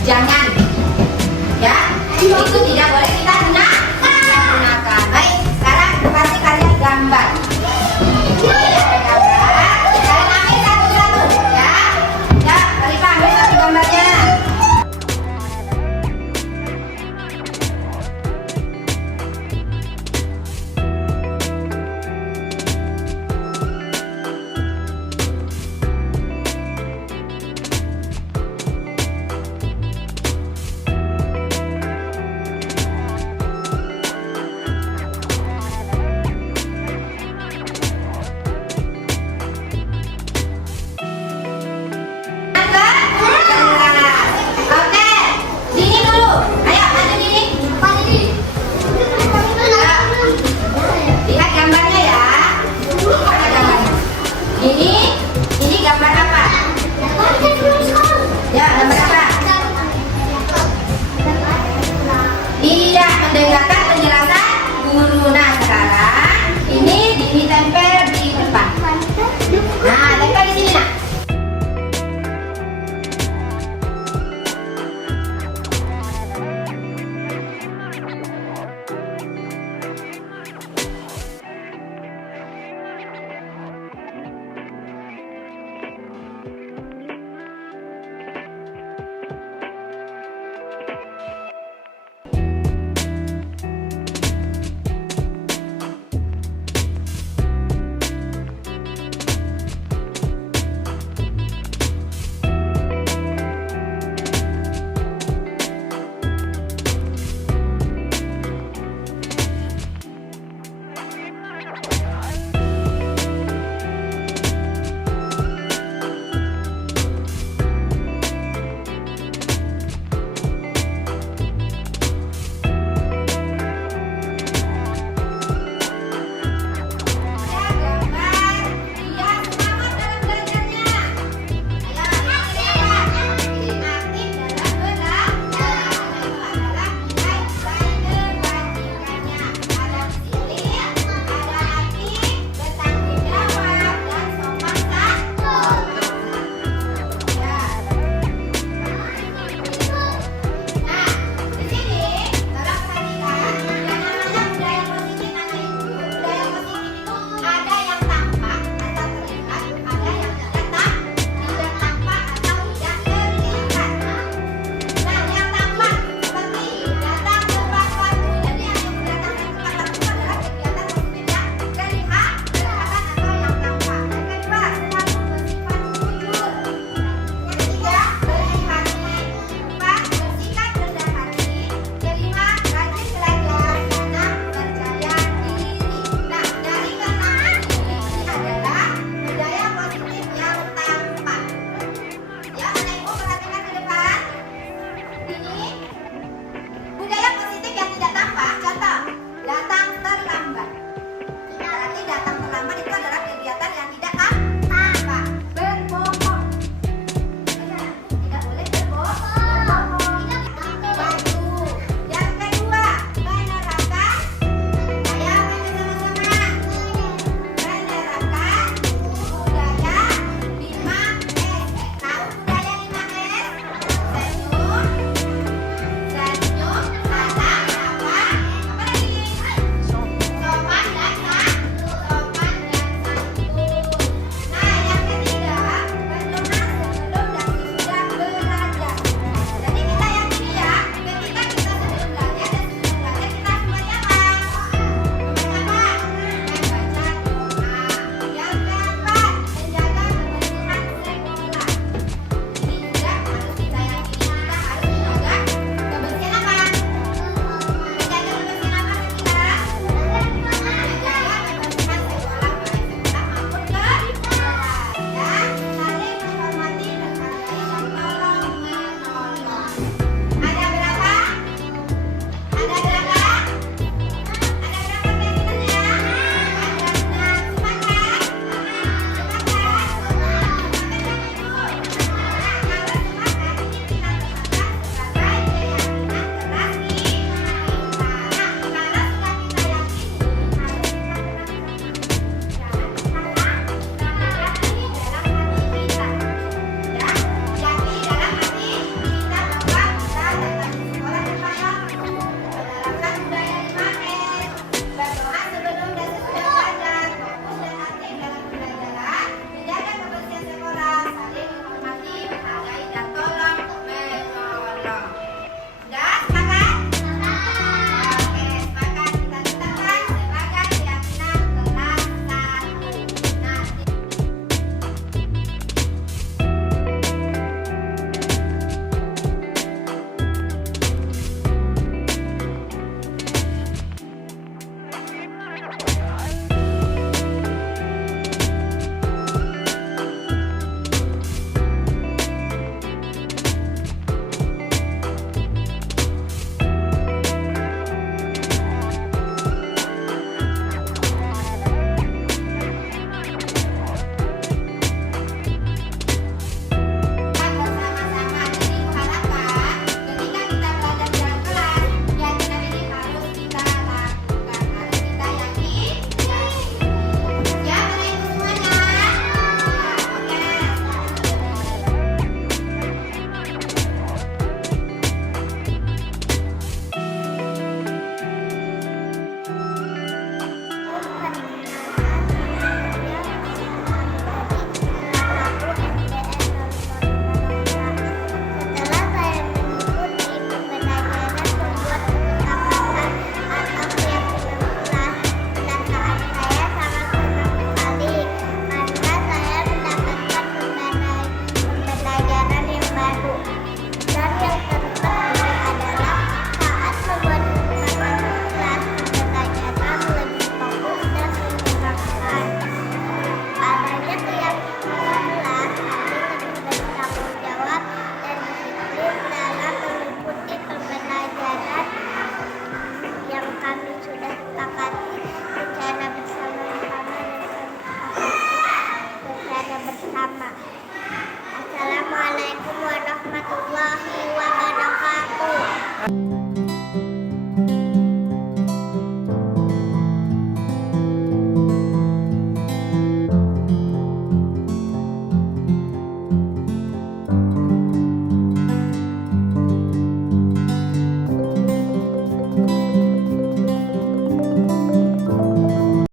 jangan. Ya, itu